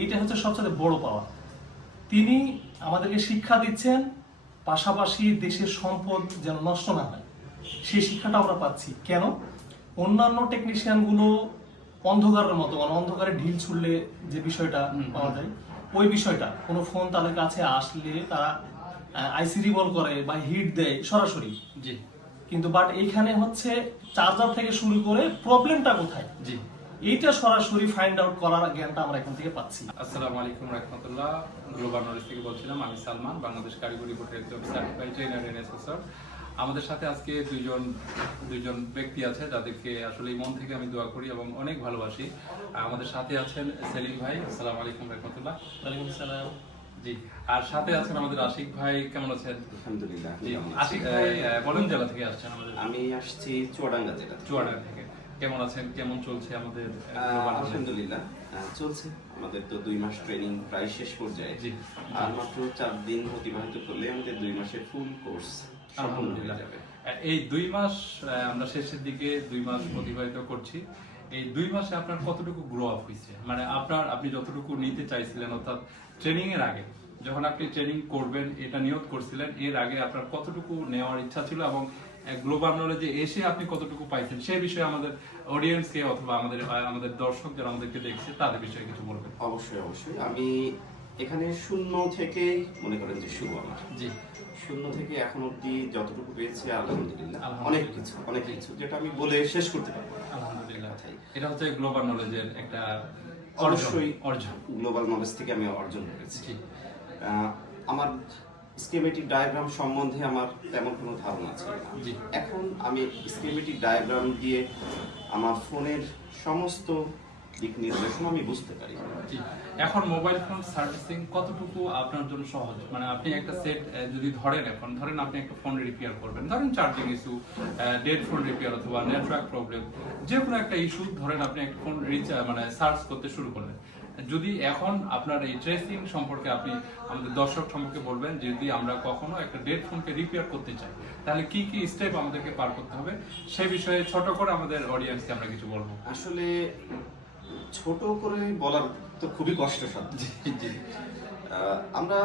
এইটা হচ্ছে সবচেয়ে বড় পাওয়া। তিনি আমাদেরকে শিক্ষা দিচ্ছেন, পাশাপাশি দেশের সম্পদ যেন নষ্ট না হয় সেই শিক্ষাটা আমরা পাচ্ছি। কেন? অন্যান্য টেকনিশিয়ানগুলো অন্ধকারের মতো, মানে অন্ধকারে ঢিল ছুড়লে যে বিষয়টা পাওয়া যায়, ওই বিষয়টা কোনো ফোন তাদের কাছে আসলে তারা আইসি রিভলভ করে বা হিট দেয় সরাসরি। জি। কিন্তু বাট এইখানে হচ্ছে চার্জার থেকে শুরু করে প্রবলেমটা কোথায়, জি, এইটা সরাসরি ফাইন্ড আউট করার জ্ঞানটা আমরা এখান থেকে পাচ্ছি। আসসালামু আলাইকুম রাহমাতুল্লাহ। গ্লোবাল নলেজ থেকে বলছিলাম, আমি সালমান, বাংলাদেশ কারিগরি বোর্ডের একজন সার্টিফাইড ট্রেনার এন্ড অ্যাসেসর। আমাদের সাথে আজকে দুইজন ব্যক্তি আছে যাদেরকে আসলে মন থেকে আমি দোয়া করি এবং অনেক ভালোবাসি। আমাদের সাথে আছেন সেলিম ভাই, আসসালামু আলাইকুম রাহমাতুল্লাহ। ওয়ালাইকুম আসসালাম। জি, আর সাথে আছেন আমাদের আশিক ভাই। কেমন আছেন? আলহামদুলিল্লাহ। জি, আশিক ভাই বলেন জেলা থেকে আসছেন আমাদের? আমি আসছি চুয়াডাঙ্গা জেলা থেকে। চুয়াডাঙ্গা থেকে। কেমন আছেন? কেমন চলছে আমাদের গ্লোবাল নলেজ? আলহামদুলিল্লাহ চলছে। আমাদের তো 2 মাস ট্রেনিং প্রায় শেষ পর্যায়ে। জি। আর মাত্র 4 দিন অতিবাহিত করলে আমাদের 2 মাসের ফুল কোর্স সম্পূর্ণ হয়ে যাবে। এই 2 মাস আমরা শেষের দিকে 2 মাস অতিবাহিত করছি। এই 2 মাসে আপনার কতটুকু গ্রো আপ হয়েছে? মানে আপনি যতটুকু নিতে চাইছিলেন, অর্থাৎ ট্রেনিং এর আগে যখন আপনি ট্রেনিং করবেন এটা নিয়ত করছিলেন, এর আগে আপনার কতটুকু নেওয়ার ইচ্ছা ছিল এবং গ্লোবাল নলেজে এসে আপনি কতটুকু পাইছেন সেই বিষয়ে আমাদের অডিয়েন্সকে অথবা আমাদের দর্শক যারা আমাদেরকে দেখছে তাদের বিষয়ে কিছু বলবেন। অবশ্যই আমি এখানে শূন্য থেকে মনে করেন যে শুরু আমার। জি। শূন্য থেকে এখন অবধি যতটুকু পেয়েছি আলহামদুলিল্লাহ আলহামদুলিল্লাহ। অনেক কিছু যেটা আমি বলে শেষ করতে পারবো না। আলহামদুলিল্লাহ। কথাই। এটা হচ্ছে গ্লোবাল নলেজের একটা অবশ্যই অর্জন। গ্লোবাল নলেজ থেকে আমি অর্জন করেছি। জি। আমার স্কিমেটিক ডায়াগ্রাম সম্বন্ধে আমার তেমন কোনো ধারণা ছিল না। জি। এখন আমি স্কিমেটিক ডায়াগ্রাম দিয়ে আমার ফোনের সমস্ত দিক নির্দেশনা আমি বুঝতে পারি। জি। এখন মোবাইল ফোন সার্ভিসিং কতটুকু আপনার জন্য সহজ? মানে আপনি একটা সেট যদি ধরেন আপনি একটা ফোন রিপেয়ার করবেন, ধরেন charging issue, dead phone repair অথবা নেটওয়ার্ক প্রবলেম, যে কোনো একটা ইস্যু ধরেন আপনি একটা ফোন সার্চ করতে শুরু করলেন। যদি এখন আপনার এই ট্রেসিং সম্পর্কে আপনি আমাদের দর্শক সম্পর্কে বলবেন, যদি আমরা কখনো একটা ডেড ফোনকে রিপেয়ার করতে চাই তাহলে কি কি স্টেপ আমাদেরকে পার করতে হবে সেই বিষয়ে ছোট করে আমাদের অডিয়েন্সকে আমরা কিছু বলবো। আসলে ছোট করে বলার তো খুবই কষ্টসাধ্য। জি। আমরা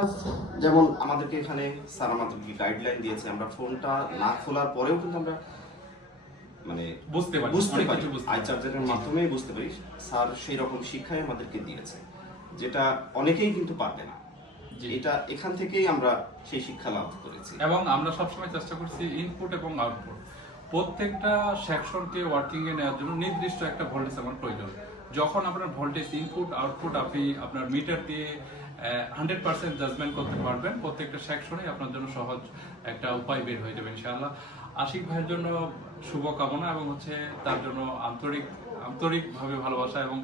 যেমন আমাদেরকে এখানে স্যার আমাদেরকে গাইডলাইন দিয়েছে, আমরা ফোনটা না খোলার পরেও কিন্তু আমরা মানে বুঝতে পারি আই চার্জারের মাধ্যমে বুঝতে পারি। স্যার সেই রকম শিক্ষাই আমাদেরকে দিয়েছে, যেটা অনেকেই কিন্তু পারবে না। এটা এখান থেকেই আমরা সেই শিক্ষা লাভ করেছি। এবং আমরা সবসময় চেষ্টা করছি ইনপুট এবং আউটপুট প্রত্যেকটা সেকশনকে ওয়ার্কিং এ নেওয়ার জন্য নির্দিষ্ট একটা ভোল্টেজ আমার প্রয়োজন। যখন আপনার ভোল্টেজ ইনপুট আউটপুট আপনি আপনার মিটার দিয়ে 100% জাজমেন্ট করতে পারবেন, প্রত্যেকটা সেকশনে আপনার জন্য সহজ একটা উপায় বের হয়ে যাবে ইনশাআল্লাহ। আশিক ভাইয়ের জন্য শুভকামনা এবং হচ্ছে তার জন্য আন্তরিকভাবে ভালোবাসা এবং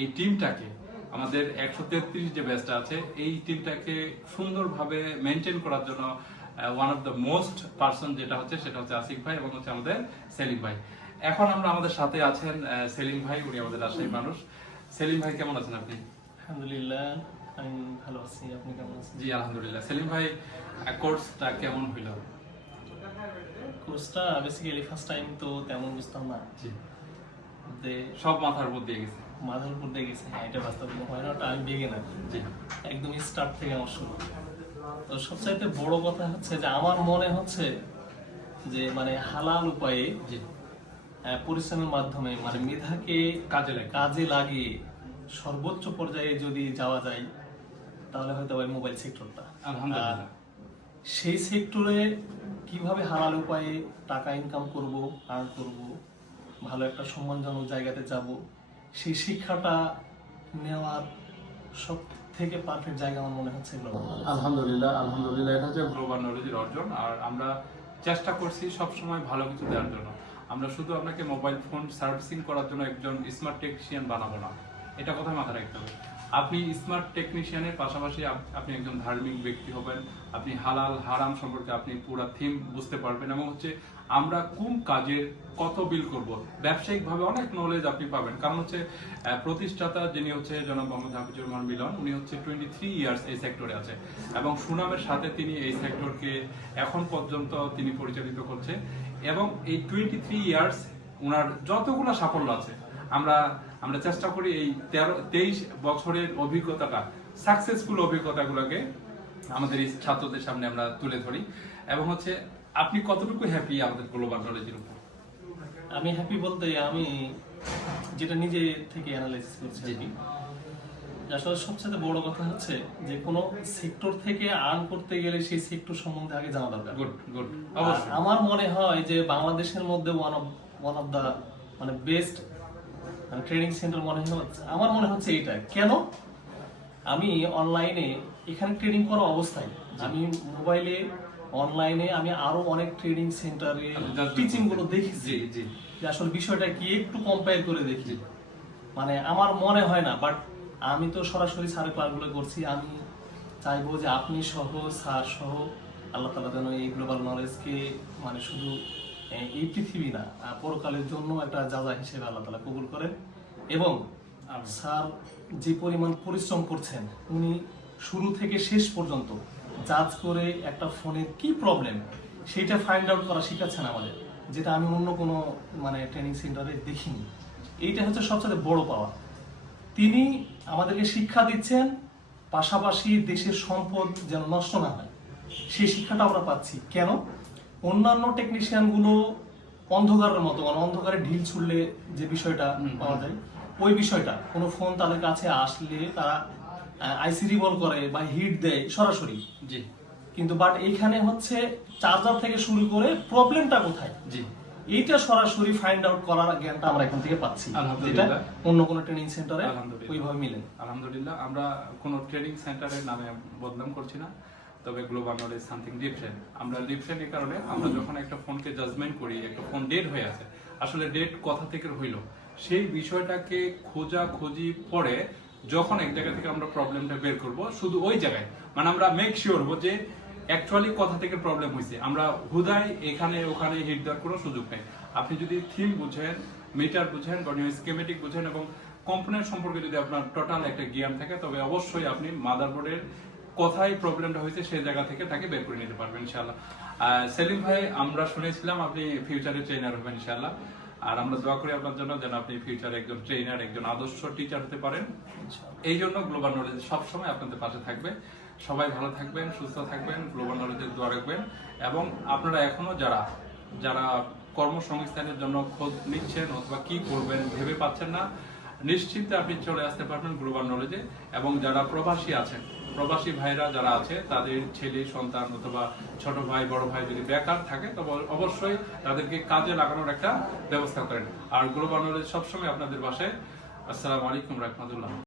এই টিমটাকে, আমাদের 133 যে ব্যাচটা আছে এই টিমটাকে সুন্দরভাবে মেনটেন করার জন্য one of the most person সেটা হচ্ছে আশিক ভাই এবং হচ্ছে আমাদের সেলিম ভাই। এখন আমাদের সাথে আছেন সেলিম ভাই, উনি আমাদের রাজশাহীর মানুষ। সেলিম ভাই কেমন আছেন আপনি? আলহামদুলিল্লাহ, আমি ভালো আছি। আপনি কেমন আছেন? জি আলহামদুলিল্লাহ। সেলিম ভাই, কোর্সটা কেমন হইল? কোর্সটা বেসিক্যালি ফার্স্ট টাইম তো তেমন বুঝতাম না। জি। যে সব মাথার উপর দিয়ে গেছে। মাথার উপর দিয়ে গেছে, হ্যাঁ এটা বাস্তব হয় না, ওটা আমি বেগিনার। জি। একদম স্টার্ট থেকে আমার শুরু। তো সবচাইতে বড় কথা হচ্ছে যে আমার মনে হচ্ছে যে মানে হালাল উপায়ে জি। পরিশ্রমের মাধ্যমে মানে মেধাকে কাজে লাগিয়ে সর্বোচ্চ পর্যায়ে যদি যাওয়া যায় তাহলে হয়তো ওই মোবাইল সেক্টরটা, আলহামদুলিল্লাহ, সেই সেক্টরে কিভাবে হালাল উপায়ে টাকা ইনকাম করব, আর্ন করব, ভালো একটা সম্মানজনক জায়গাতে যাব, সেই শিক্ষাটা নেওয়ার সব থেকে পারফেক্ট জায়গা আমার মনে হচ্ছে গ্লোবাল। আলহামদুলিল্লাহ, এটা হচ্ছে গ্লোবাল নলেজের অর্জন। আর আমরা চেষ্টা করছি সবসময় ভালো কিছু দেওয়ার জন্য। আমরা শুধু আপনাকে মোবাইল ফোন সার্ভিসিং করার জন্য একজন স্মার্ট টেকনিশিয়ান বানাবো না, এটা কথা মাথায় রাখতে হবে। আপনি স্মার্ট টেকনিশিয়ানের পাশাপাশি আপনি একজন ধার্মিক ব্যক্তি হবেন। আপনি হালাল হারাম সম্পর্কে আপনি পুরো থিম বুঝতে পারবেন এবং হচ্ছে আমরা কোন কাজের কত বিল করব, ব্যবসায়িকভাবে অনেক নলেজ আপনি পাবেন। কারণ হচ্ছে প্রতিষ্ঠাতা যিনি হচ্ছে জনাব মোহাম্মদ হাফিজুর রহমান মিলন, উনি হচ্ছে 23 ইয়ার্স এই সেক্টরে আছে এবং সুনামের সাথে তিনি এই সেক্টরকে এখন পর্যন্ত তিনি পরিচালিত করছে। এবং এই 23 ইয়ার্স ওনার যতগুলো সাফল্য আছে আমরা আমরা চেষ্টা করি এই 23 বছরের অভিজ্ঞতাটা, সাকসেসফুল অভিজ্ঞতাগুলোকে আমাদের এই ছাত্রদের সামনে আমরা তুলে ধরি। এবং হচ্ছে আপনি কতটুকু হ্যাপি আমাদের গ্লোবাল নলেজের উপর? আমি হ্যাপি বলতে আমি যেটা নিজে থেকে অ্যানালাইসিস করছি আর কি, আসলে সবচেয়ে বড় কথা হচ্ছে যে কোনো সেক্টর থেকে আর্ন করতে গেলে সেই সেক্টর সম্বন্ধে আগে জানা দরকার। গুড গুড, আর অবশ্যই। আমার মনে হয় যে বাংলাদেশের মধ্যে ওয়ান অফ দা মানে বেস্ট ট্রেনিং সেন্টার আমার মনে হচ্ছে এইটা। কেন? আমি অনলাইনে এখানে ট্রেনিং করা অবস্থায় আমি মোবাইলে অনলাইনে আমি আরো অনেক ট্রেনিং সেন্টারে টিচিং গুলো দেখেছি জি জি যে আসলে বিষয়টা কি একটু কম্পেয়ার করে দেখি। মানে আমার মনে হয় না, বাট আমি তো সরাসরি স্যারের ক্লাসগুলো করছি। আমি চাইবো যে আপনি সহ স্যার সহ আল্লাহ তাআলা যেন এই গ্লোবাল নলেজকে মানে শুধু এই পৃথিবী না পরকালের জন্য একটা যাজা হিসেবে আল্লাহ তাআলা কবুল করেন। এবং স্যার যে পরিমাণ পরিশ্রম করছেন, উনি শুরু থেকে শেষ পর্যন্ত জাজ করে একটা ফোনের কি প্রবলেম সেটা ফাইন্ড আউট করা শিখাচ্ছেন আমাদের, যেটা আমি অন্য কোনো মানে ট্রেনিং সেন্টারে দেখিনি। এইটা হচ্ছে সবচেয়ে বড় পাওয়া। তিনি আমাদেরকে শিক্ষা দিচ্ছেন, পাশাপাশি দেশের সম্পদ যেন নষ্ট না হয় সেই শিক্ষাটা আমরা পাচ্ছি। কেন? অন্যান্য টেকনিশিয়ানগুলো অন্ধকারের মতো, মানে অন্ধকারে ঢিল ছুড়লে যে বিষয়টা পাওয়া যায়, ওই বিষয়টা কোনো ফোন তাদের কাছে আসলে তারা আইসি রিভলভ করে বা হিট দেয় সরাসরি। জি কিন্তু বাট এইখানে হচ্ছে চার্জার থেকে শুরু করে প্রবলেমটা কোথায়, জি, এইটা সরাসরি ফাইন্ড আউট করার জ্ঞানটা আমরা এখান থেকে পাচ্ছি, যেটা আলহামদুলিল্লাহ। অন্য কোনো ট্রেনিং সেন্টারে আলহামদুলিল্লাহ। ওইভাবে মিলে। আলহামদুলিল্লাহ, আমরা কোনো ট্রেনিং সেন্টারের নামে বদনাম করছি না, তবে গ্লোবাল নলেজ সামথিং ডিফারেন্ট। আমরা ডিফারেন্ট এই কারণে, আমরা যখন একটা ফোনকে জাজমেন্ট করি, একটা ফোন ডেড হয়ে আছে, আসলে ডেড কথা থেকে হইলো সেই বিষয়টাকে খোঁজি পরে যখন এক জায়গা থেকে আমরা প্রবলেমটা বের করব, শুধু ওই জায়গায় মানে আমরা মেক শিওর হবো যে অ্যাকচুয়ালি কথা থেকে প্রবলেম হয়েছে। আমরা হুদাই এখানে ওখানে হিট দেওয়ার কোনো সুযোগ নেই। আপনি যদি থিম বুঝেন, মিটার বুঝেন, স্কিমেটিক বুঝেন এবং কম্পোনেন্ট সম্পর্কে যদি আপনার টোটাল একটা জ্ঞান থাকে, তবে অবশ্যই আপনি মাদারবোর্ডের কোথায় প্রবলেমটা হয়েছে সেই জায়গা থেকে তাকে বের করে নিতে পারবেন ইনশাআল্লাহ। সেলিম ভাই, আমরা শুনেছিলাম আপনি ফিউচারে ট্রেনার হবেন ইনশাআল্লাহ, আর আমরা দোয়া করি আপনার জন্য যেন আপনি ফিউচারে একজন ট্রেনার, একজন আদর্শ টিচার হতে পারেন। এই জন্য গ্লোবাল নলেজ সবসময় আপনাদের পাশে থাকবে। সবাই ভালো থাকবেন, সুস্থ থাকবেন, গ্লোবাল নলেজের দোয়া রাখবেন। এবং আপনারা এখনো যারা কর্মসংস্থানের জন্য খোঁজ নিচ্ছেন অথবা কি করবেন ভেবে পাচ্ছেন না, নিশ্চিন্তে আপনি চলে আসতে পারবেন গ্লোবাল নলেজে। এবং যারা প্রবাসী আছেন, প্রবাসী ভাইরা যারা আছে, তাদের ছেলে সন্তান অথবা ছোট ভাই বড় ভাই যদি বেকার থাকে, তবে অবশ্যই তাদেরকে কাজে লাগানোর একটা ব্যবস্থা করেন। আর গ্লোবাল নলেজ সবসময় আপনাদের বাসায়। আসসালামু আলাইকুম রাহমাতুল্লাহ।